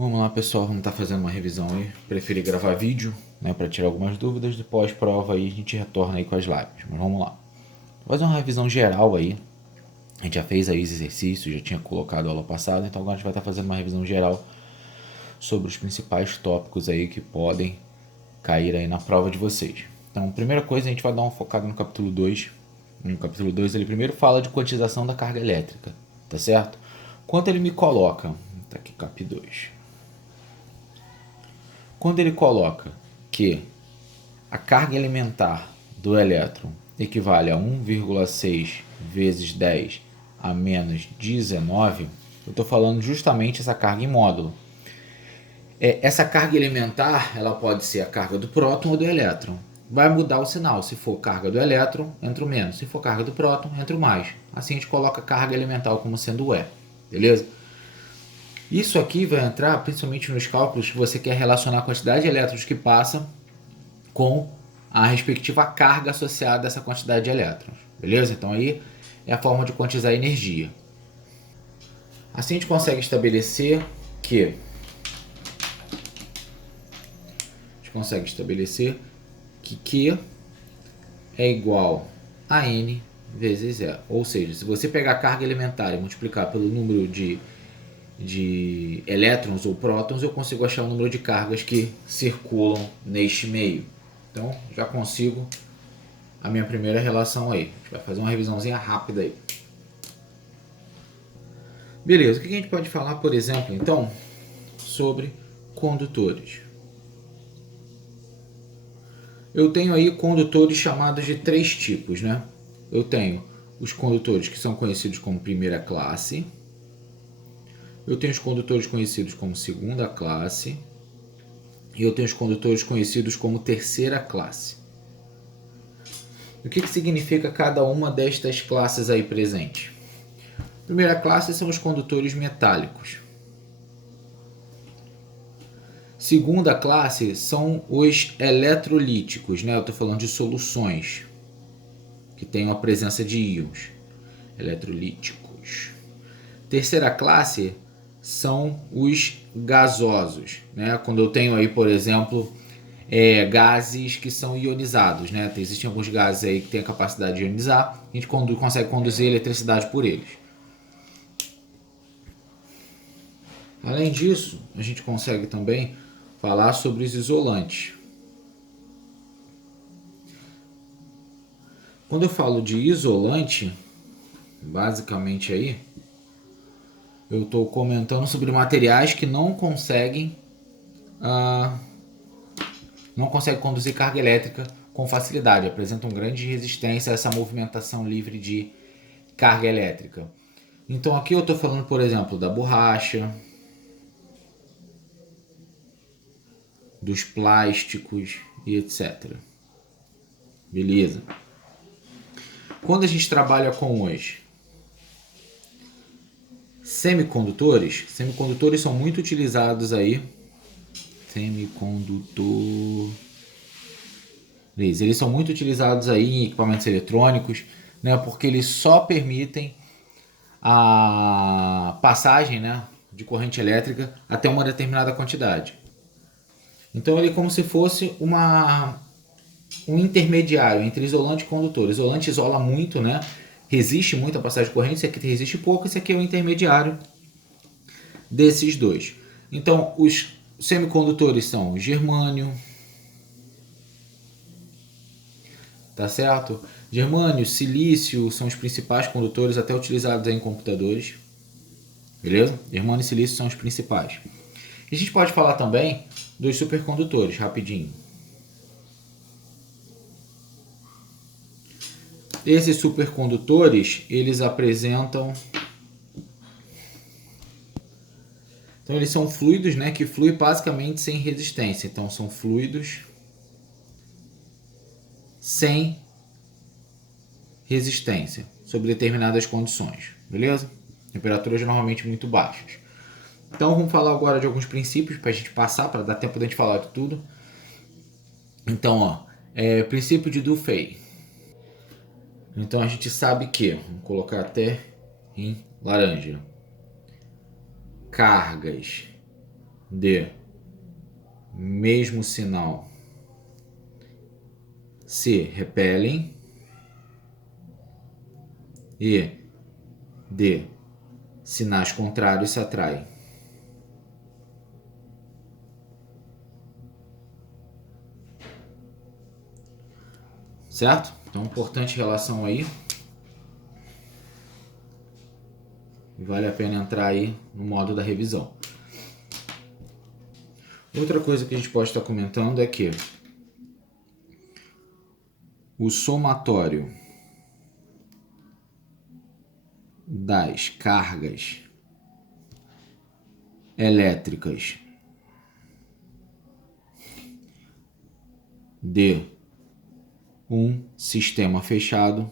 Vamos lá, pessoal, vamos estar fazendo uma revisão aí. Preferi gravar vídeo, né, para tirar algumas dúvidas. Depois prova aí a gente retorna aí com as lives. Mas vamos lá. Vou fazer uma revisão geral aí. A gente já fez aí os exercícios, já tinha colocado a aula passada, então agora a gente vai estar fazendo uma revisão geral sobre os principais tópicos aí que podem cair aí na prova de vocês. Então, primeira coisa, a gente vai dar uma focada no capítulo 2. No capítulo 2 ele primeiro fala de quantização da carga elétrica, tá certo? Quanto ele me coloca, tá aqui cap 2. Quando ele coloca que a carga elementar do elétron equivale a 1,6 vezes 10 a menos 19, eu estou falando justamente essa carga em módulo. Essa carga elementar ela pode ser a carga do próton ou do elétron. Vai mudar o sinal. Se for carga do elétron, entra o menos. Se for carga do próton, entra o mais. Assim a gente coloca a carga elemental como sendo o E. Beleza? Isso aqui vai entrar principalmente nos cálculos que você quer relacionar a quantidade de elétrons que passa com a respectiva carga associada a essa quantidade de elétrons. Beleza? Então aí é a forma de quantizar a energia. Assim a gente consegue estabelecer que Q é igual a N vezes zero. Ou seja, se você pegar a carga elementar e multiplicar pelo número de elétrons ou prótons, eu consigo achar o número de cargas que circulam neste meio. Então, já consigo a minha primeira relação aí. A gente vai fazer uma revisãozinha rápida aí. Beleza, o que a gente pode falar, por exemplo, então, sobre condutores? Eu tenho aí condutores chamados de três tipos, né? Eu tenho os condutores que são conhecidos como primeira classe. Eu tenho os condutores conhecidos como segunda classe. E eu tenho os condutores conhecidos como terceira classe. O que significa cada uma destas classes aí presente? Primeira classe são os condutores metálicos. Segunda classe são os eletrolíticos, né? Eu estou falando de soluções que tenham a presença de íons eletrolíticos. Terceira classe são os gasosos, né? Quando eu tenho aí, por exemplo, gases que são ionizados, né? Existem alguns gases aí que têm a capacidade de ionizar, a gente consegue conduzir eletricidade por eles. Além disso, a gente consegue também falar sobre os isolantes. Quando eu falo de isolante, basicamente aí, eu estou comentando sobre materiais que não conseguem conduzir carga elétrica com facilidade, apresentam grande resistência a essa movimentação livre de carga elétrica. Então aqui eu estou falando, por exemplo, da borracha, dos plásticos e etc. Beleza? Quando a gente trabalha com os semicondutores são muito utilizados aí. Eles são muito utilizados aí em equipamentos eletrônicos, né, porque eles só permitem a passagem, né, de corrente elétrica até uma determinada quantidade. Então ele é como se fosse um intermediário entre isolante e condutor. O isolante isola muito, né? Resiste muito à passagem de corrente, esse aqui resiste pouco, esse aqui é o intermediário desses dois. Então os semicondutores são o germânio, tá certo? Germânio, silício são os principais condutores até utilizados em computadores. Beleza? Germânio e silício são os principais. E a gente pode falar também dos supercondutores, rapidinho. Esses supercondutores, eles apresentam... Então, eles são fluidos, né, que fluem basicamente sem resistência. Então, são fluidos sem resistência, sob determinadas condições. Beleza? Temperaturas normalmente muito baixas. Então, vamos falar agora de alguns princípios para a gente passar, para dar tempo de a gente falar de tudo. Então, princípio de Dufay. Então, a gente sabe que, vamos colocar até em laranja, cargas de mesmo sinal se repelem e de sinais contrários se atraem. Certo? Então, importante relação aí. Vale a pena entrar aí no modo da revisão. Outra coisa que a gente pode estar comentando é que o somatório das cargas elétricas de um sistema fechado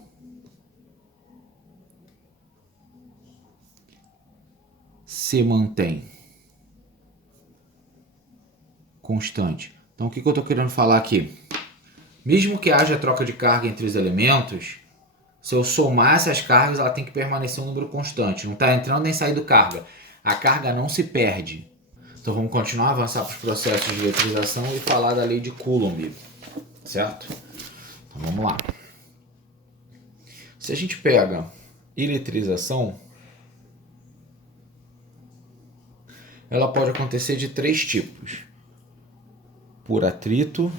se mantém constante. Então, o que eu estou querendo falar aqui? Mesmo que haja troca de carga entre os elementos, se eu somar essas cargas, ela tem que permanecer um número constante. Não está entrando nem saindo carga. A carga não se perde. Então, vamos continuar a avançar para os processos de eletrização e falar da lei de Coulomb. Certo? Então, vamos lá. Se a gente pega eletrização, ela pode acontecer de 3 tipos. Por atrito,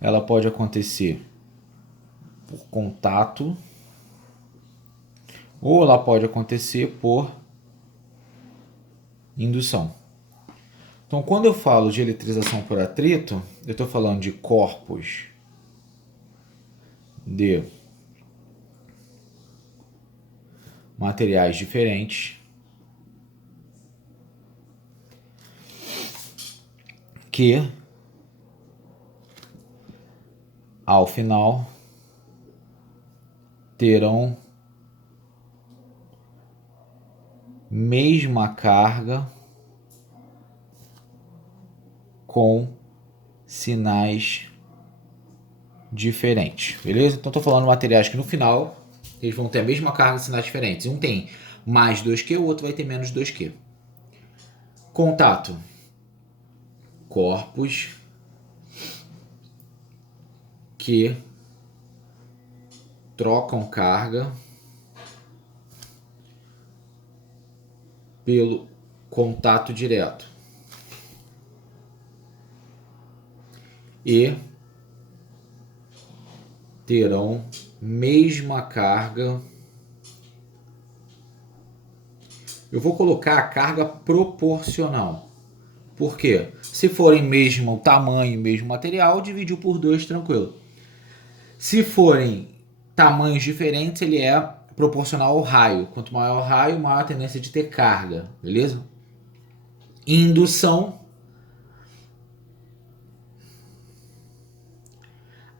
ela pode acontecer por contato, ou ela pode acontecer por indução. Então, quando eu falo de eletrização por atrito, eu estou falando de corpos de materiais diferentes que, ao final, terão mesma carga com sinais diferentes, beleza? Então, estou falando de materiais que no final eles vão ter a mesma carga com sinais diferentes. Um tem mais 2Q, o outro vai ter menos 2Q. Contato. Corpos que trocam carga pelo contato direto e terão mesma carga. Eu vou colocar a carga proporcional. Por quê? Se forem mesmo tamanho, mesmo material, dividiu por 2, tranquilo. Se forem tamanhos diferentes, ele é proporcional ao raio. Quanto maior o raio, maior a tendência de ter carga, beleza? Indução.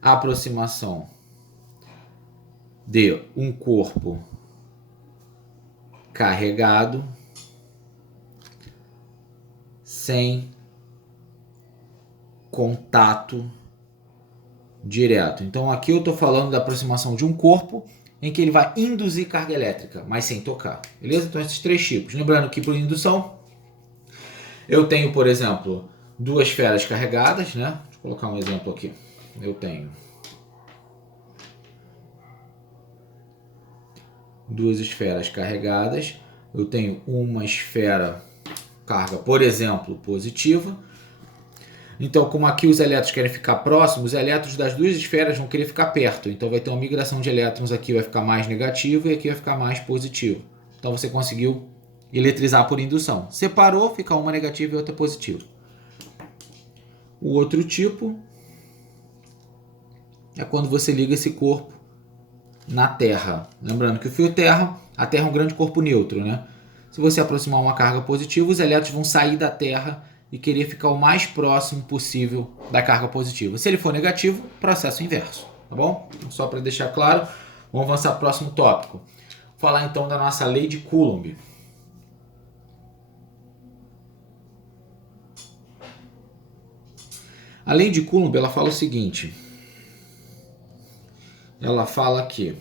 Aproximação de um corpo carregado sem contato direto. Então aqui eu estou falando da aproximação de um corpo em que ele vai induzir carga elétrica, mas sem tocar, beleza? Então esses 3 tipos. Lembrando que por indução eu tenho, por exemplo, 2 esferas carregadas, né? Deixa eu colocar um exemplo aqui. Eu tenho 2 esferas carregadas. Eu tenho uma esfera carga, por exemplo, positiva. Então, como aqui os elétrons querem ficar próximos, os elétrons das 2 esferas vão querer ficar perto. Então, vai ter uma migração de elétrons aqui, vai ficar mais negativo e aqui vai ficar mais positivo. Então, você conseguiu eletrizar por indução. Separou, fica uma negativa e outra positiva. O outro tipo é quando você liga esse corpo na Terra. Lembrando que o fio terra, a Terra é um grande corpo neutro, né? Se você aproximar uma carga positiva, os elétrons vão sair da Terra e querer ficar o mais próximo possível da carga positiva. Se ele for negativo, processo inverso, tá bom? Então, só para deixar claro, vamos avançar para o próximo tópico. Vou falar então da nossa lei de Coulomb. A lei de Coulomb, ela fala o seguinte. Ela fala que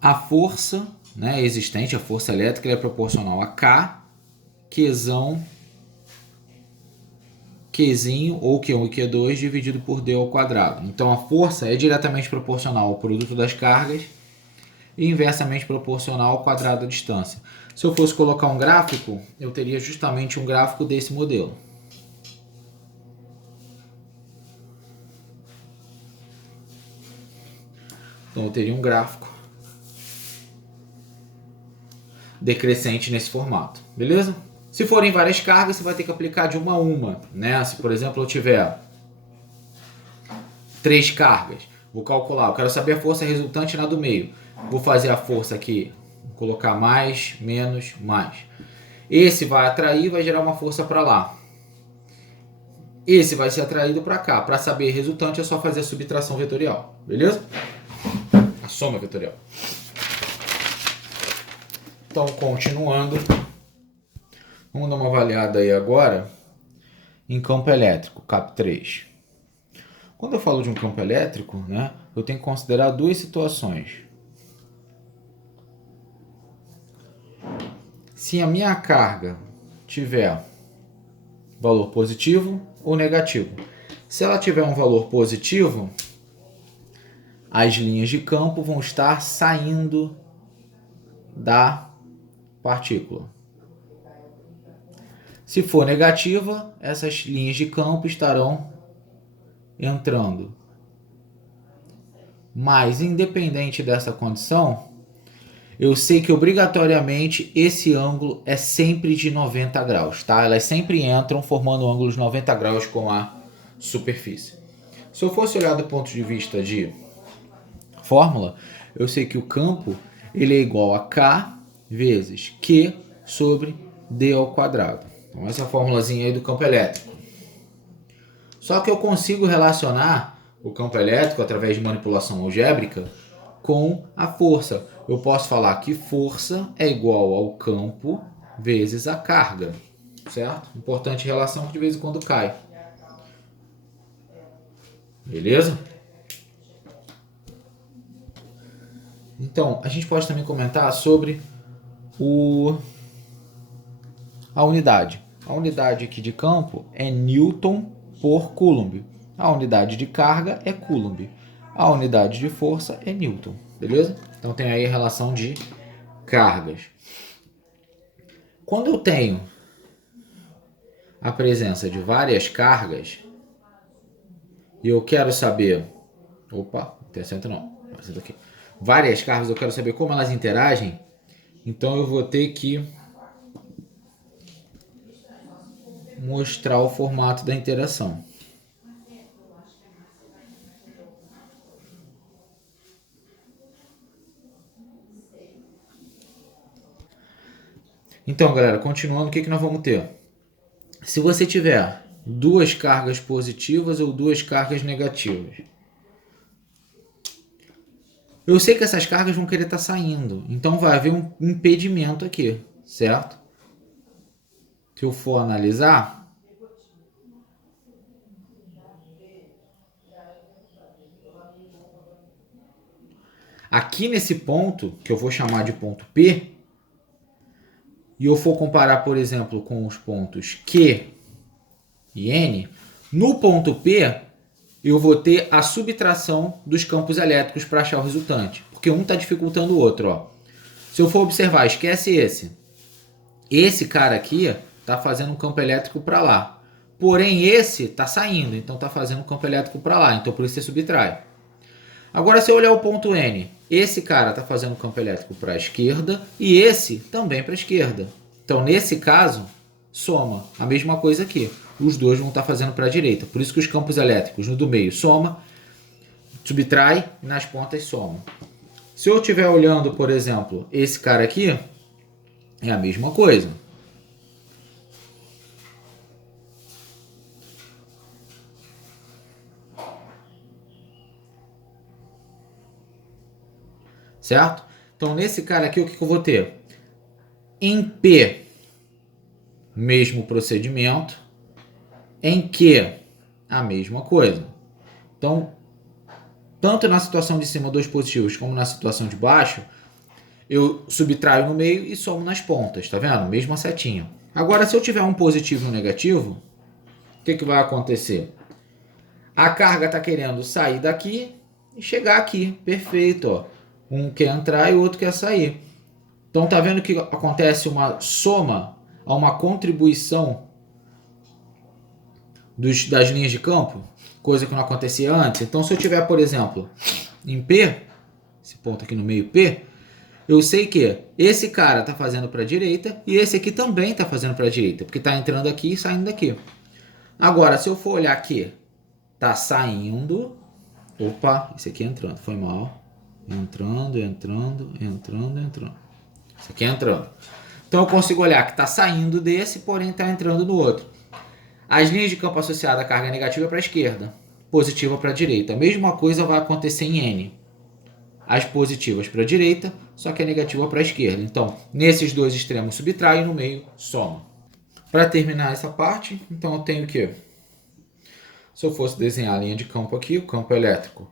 a força né, existente, a força elétrica, é proporcional a K, Qzão, Qzinho ou Q1 e Q2 dividido por D ao quadrado. Então a força é diretamente proporcional ao produto das cargas e inversamente proporcional ao quadrado da distância. Se eu fosse colocar um gráfico, eu teria justamente um gráfico desse modelo. Então eu teria um gráfico decrescente nesse formato, beleza? Se forem várias cargas, você vai ter que aplicar de uma a uma, né? Se, por exemplo, eu tiver 3 cargas, vou calcular, eu quero saber a força resultante na do meio. Vou fazer a força aqui, vou colocar mais, menos, mais. Esse vai atrair, vai gerar uma força para lá. Esse vai ser atraído para cá. Para saber resultante é só fazer a subtração vetorial, beleza? A soma vetorial. Então, continuando, vamos dar uma avaliada aí agora em campo elétrico, CAP 3. Quando eu falo de um campo elétrico, né, eu tenho que considerar duas situações. Se a minha carga tiver valor positivo ou negativo. Se ela tiver um valor positivo, as linhas de campo vão estar saindo da partícula. Se for negativa, essas linhas de campo estarão entrando. Mas, independente dessa condição, eu sei que obrigatoriamente esse ângulo é sempre de 90 graus, tá? Elas sempre entram formando ângulos 90 graus com a superfície. Se eu fosse olhar do ponto de vista de fórmula, eu sei que o campo ele é igual a K vezes Q sobre D ao quadrado. Então essa formulazinha aí do campo elétrico. Só que eu consigo relacionar o campo elétrico através de manipulação algébrica com a força. Eu posso falar que força é igual ao campo vezes a carga, certo? Importante relação que de vez em quando cai. Beleza? Então, a gente pode também comentar sobre a unidade. A unidade aqui de campo é Newton por Coulomb. A unidade de carga é Coulomb. A unidade de força é Newton. Beleza? Então tem aí a relação de cargas. Quando eu tenho a presença de várias cargas e eu quero saber... Opa, não tem acento não. Acento aqui. Várias cargas, eu quero saber como elas interagem. Então eu vou ter que mostrar o formato da interação. Então, galera, continuando, o que nós vamos ter? Se você tiver duas cargas positivas ou duas cargas negativas, eu sei que essas cargas vão querer estar saindo, então vai haver um impedimento aqui, certo? Se eu for analisar, aqui nesse ponto, que eu vou chamar de ponto P, e eu for comparar, por exemplo, com os pontos Q e N, no ponto P eu vou ter a subtração dos campos elétricos para achar o resultante, porque um está dificultando o outro. Ó. Se eu for observar, esquece esse. Esse cara aqui está fazendo um campo elétrico para lá. Porém, esse está saindo, então está fazendo um campo elétrico para lá, então por isso você subtrai. Agora, se eu olhar o ponto N, esse cara está fazendo campo elétrico para a esquerda e esse também para a esquerda. Então, nesse caso, soma. A mesma coisa aqui. Os dois vão estar fazendo para a direita. Por isso que os campos elétricos no do meio soma, subtrai e nas pontas soma. Se eu estiver olhando, por exemplo, esse cara aqui, é a mesma coisa. Certo? Então, nesse cara aqui, o que eu vou ter? Em P, mesmo procedimento. Em Q, a mesma coisa. Então, tanto na situação de cima, dois positivos, como na situação de baixo, eu subtraio no meio e somo nas pontas, tá vendo? Mesma setinha. Agora, se eu tiver um positivo e um negativo, o que vai acontecer? A carga está querendo sair daqui e chegar aqui. Perfeito, ó. Um quer entrar e o outro quer sair. Então, tá vendo que acontece uma soma, uma contribuição das linhas de campo? Coisa que não acontecia antes. Então, se eu tiver, por exemplo, em P, esse ponto aqui no meio P, eu sei que esse cara está fazendo para a direita e esse aqui também está fazendo para a direita, porque está entrando aqui e saindo daqui. Agora, se eu for olhar aqui, tá saindo. Opa, esse aqui entrando, foi mal. Entrando. Esse aqui entrando. Então eu consigo olhar que está saindo desse, porém está entrando no outro. As linhas de campo associadas à carga negativa para a esquerda, positiva para a direita. A mesma coisa vai acontecer em N. As positivas para a direita, só que a negativa para a esquerda. Então, nesses dois extremos subtrai e no meio soma. Para terminar essa parte, então eu tenho que, se eu fosse desenhar a linha de campo aqui, o campo elétrico,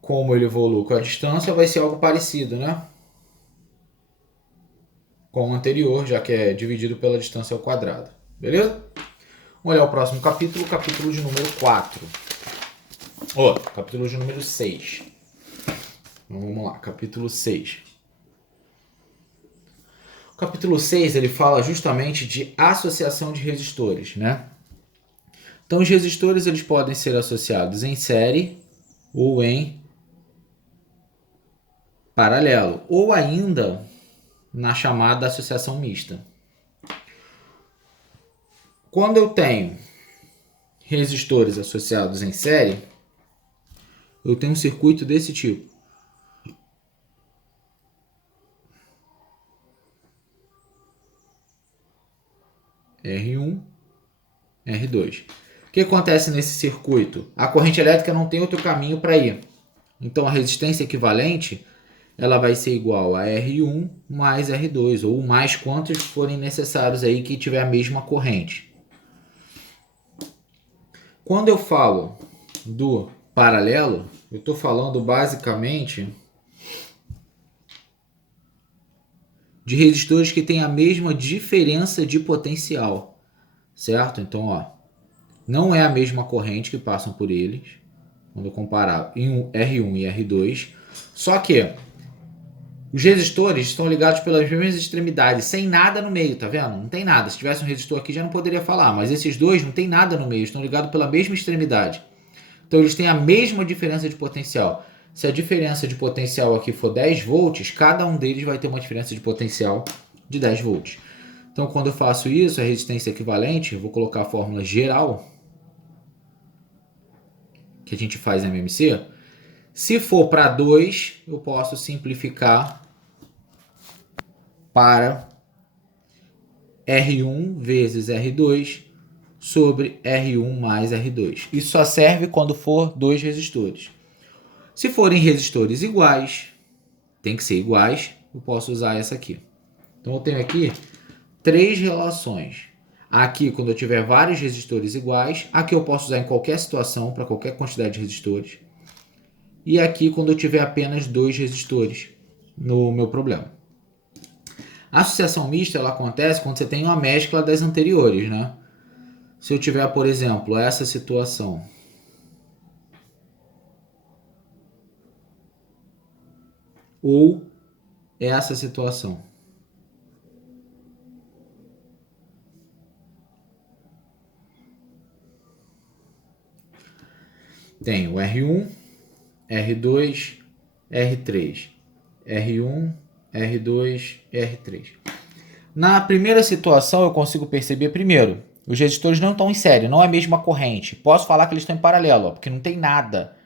como ele evolui com a distância, vai ser algo parecido, né? Com o anterior, já que é dividido pela distância ao quadrado. Beleza? Vamos olhar o próximo capítulo, capítulo de número 4. Capítulo de número 6. Então, vamos lá, capítulo 6. O capítulo 6, ele fala justamente de associação de resistores, né? Então, os resistores eles podem ser associados em série ou em paralelo, ou ainda na chamada associação mista. Quando eu tenho resistores associados em série, eu tenho um circuito desse tipo. R1, R2. O que acontece nesse circuito? A corrente elétrica não tem outro caminho para ir. Então a resistência equivalente ela vai ser igual a R1 mais R2, ou mais quantos forem necessários aí que tiver a mesma corrente. Quando eu falo do paralelo, eu estou falando basicamente de resistores que têm a mesma diferença de potencial, certo? Então, ó, não é a mesma corrente que passam por eles, quando eu comparar em R1 e R2, só que os resistores estão ligados pelas mesmas extremidades, sem nada no meio, tá vendo? Não tem nada. Se tivesse um resistor aqui já não poderia falar, mas esses dois não tem nada no meio, estão ligados pela mesma extremidade. Então eles têm a mesma diferença de potencial. Se a diferença de potencial aqui for 10 volts, cada um deles vai ter uma diferença de potencial de 10 volts. Então quando eu faço isso, a resistência equivalente, eu vou colocar a fórmula geral, que a gente faz na MMC. Se for para 2, eu posso simplificar para R1 vezes R2 sobre R1 mais R2. Isso só serve quando for dois resistores. Se forem resistores iguais, tem que ser iguais, eu posso usar essa aqui. Então eu tenho aqui três relações. Aqui, quando eu tiver vários resistores iguais, aqui eu posso usar em qualquer situação, para qualquer quantidade de resistores. E aqui, quando eu tiver apenas dois resistores no meu problema. A associação mista ela acontece quando você tem uma mescla das anteriores, né? Se eu tiver, por exemplo, essa situação. Ou essa situação. Tenho R1, R2, R3. R1, R2, R3. Na primeira situação eu consigo perceber primeiro, os resistores não estão em série, não é a mesma corrente. Posso falar que eles estão em paralelo, ó, porque não tem nada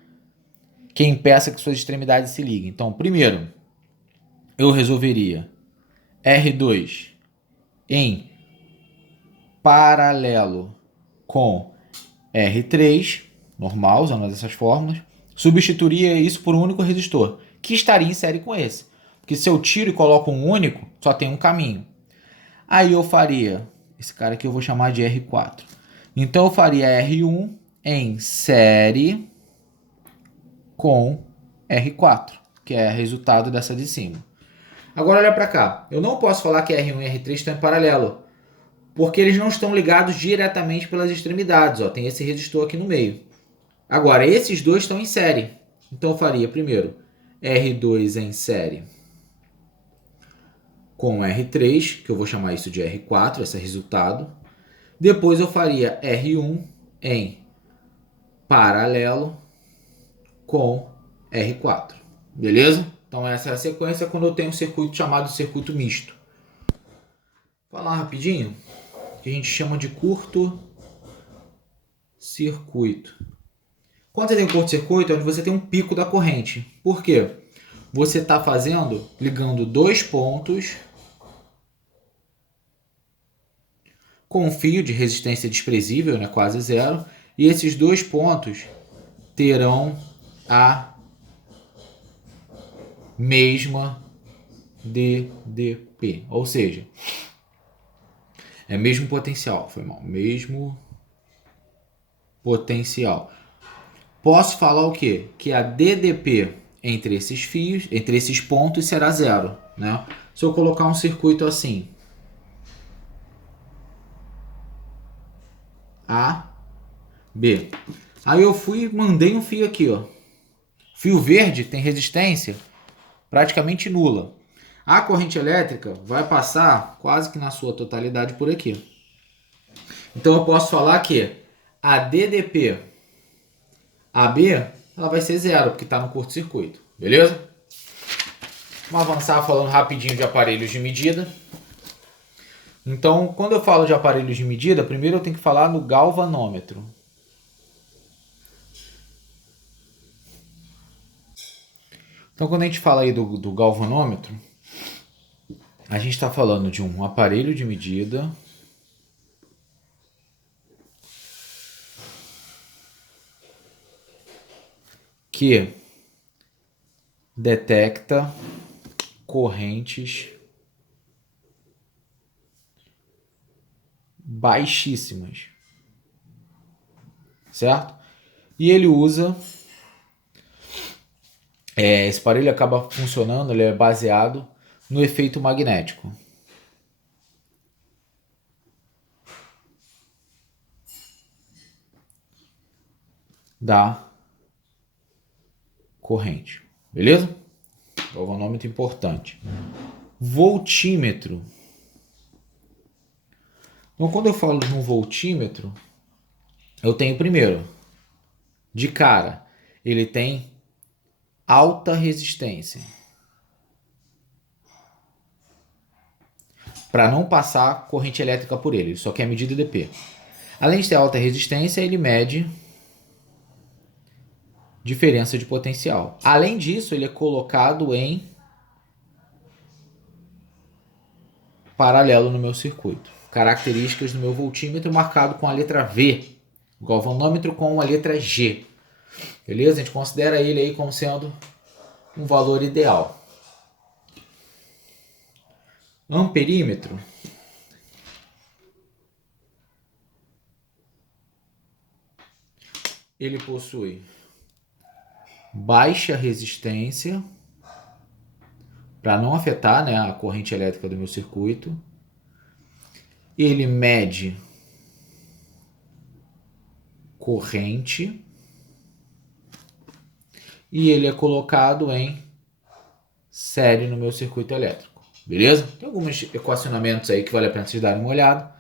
que impeça que suas extremidades se liguem. Então, primeiro, eu resolveria R2 em paralelo com R3, normal, usando essas fórmulas, substituiria isso por um único resistor, que estaria em série com esse. Porque se eu tiro e coloco um único, só tem um caminho. Aí eu faria, esse cara aqui eu vou chamar de R4. Então eu faria R1 em série com R4, que é resultado dessa de cima. Agora olha para cá. Eu não posso falar que R1 e R3 estão em paralelo, porque eles não estão ligados diretamente pelas extremidades. Ó, tem esse resistor aqui no meio. Agora, esses dois estão em série. Então eu faria primeiro R2 em série com R3, que eu vou chamar isso de R4, esse é resultado. Depois eu faria R1 em paralelo com R4. Beleza? Então essa é a sequência quando eu tenho um circuito chamado circuito misto. Vou falar rapidinho, que a gente chama de curto-circuito. Quando você tem um curto-circuito, é onde você tem um pico da corrente. Por quê? Você está ligando dois pontos com um fio de resistência desprezível, né, quase zero, e esses dois pontos terão a mesma DDP, ou seja, é mesmo potencial, foi mal, mesmo potencial. Posso falar o quê? Que a DDP entre esses fios, entre esses pontos será zero, né? Se eu colocar um circuito assim, A, B. Aí eu fui e mandei um fio aqui, ó. Fio verde tem resistência praticamente nula. A corrente elétrica vai passar quase que na sua totalidade por aqui. Então eu posso falar que a DDP AB ela vai ser zero, porque está no curto-circuito. Beleza? Vamos avançar falando rapidinho de aparelhos de medida. Então, quando eu falo de aparelhos de medida, primeiro eu tenho que falar no galvanômetro. Então, quando a gente fala aí do galvanômetro, a gente está falando de um aparelho de medida que detecta correntes baixíssimas, certo? E ele usa, esse aparelho acaba funcionando, ele é baseado no efeito magnético. Da corrente, beleza? Galvanômetro importante. Voltímetro. Então, quando eu falo de um voltímetro, eu tenho primeiro, de cara, ele tem alta resistência. Para não passar corrente elétrica por ele só quer medir DDP. Além de ter alta resistência, ele mede diferença de potencial. Além disso, ele é colocado em paralelo no meu circuito. Características do meu voltímetro marcado com a letra V. O galvanômetro com a letra G. Beleza? A gente considera ele aí como sendo um valor ideal. Amperímetro. Ele possui baixa resistência para não afetar, né, a corrente elétrica do meu circuito. Ele mede corrente e ele é colocado em série no meu circuito elétrico. Beleza? Tem alguns equacionamentos aí que vale a pena vocês darem uma olhada,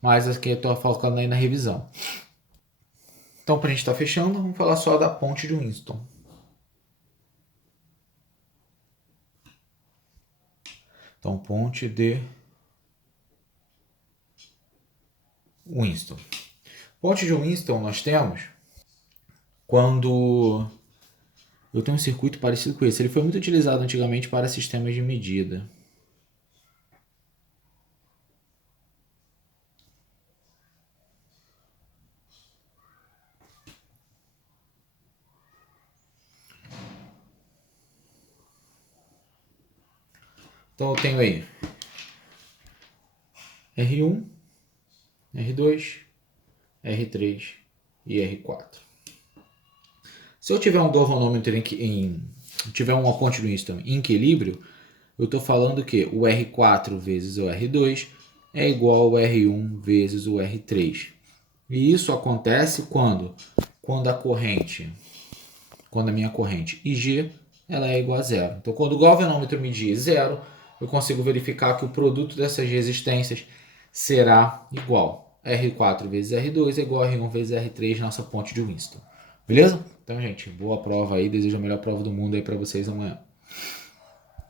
mas aqui eu estou focando aí na revisão. Então, para a gente estar fechando, vamos falar só da ponte de Winston. Então, ponte de Winston. Ponte de Winston nós temos quando eu tenho um circuito parecido com esse. Ele foi muito utilizado antigamente para sistemas de medida. Então eu tenho aí R1, R2, R3 e R4. Se eu tiver um galvanômetro tiver uma ponte de Winston em equilíbrio, eu estou falando que o R4 vezes o R2 é igual ao R1 vezes o R3. E isso acontece quando a minha corrente IG ela é igual a zero. Então, quando o galvanômetro medir zero, eu consigo verificar que o produto dessas resistências será igual. R4 vezes R2 é igual a R1 vezes R3, nossa ponte de Winston. Beleza? Então, gente, boa prova aí. Desejo a melhor prova do mundo aí para vocês amanhã.